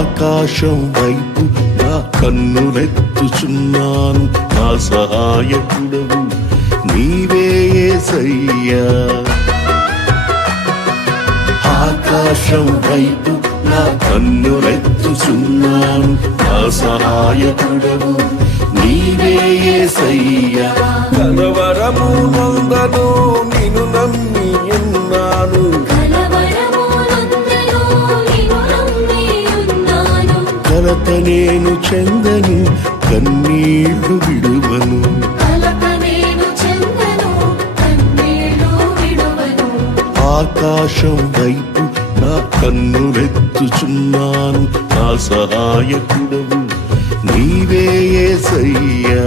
ఆకాశం వైపు నా కన్నులెత్తుచున్నాను, నా సహాయకుడవు నీవే యేసయ్యా. ఆకాశం వైపు నా కన్నులెత్తుచున్నాను, నా సహాయకుడవు నీవే యేసయ్యా. కలవరము నందను నిన్ను నమ్మి ఉన్నాను, కలత నేను చెందను కన్నీళ్లు విడువను. ఆకాశం వైపు నా కన్నులెత్తుచున్నాను, నా సహాయకుడవు నీవే యేసయ్యా.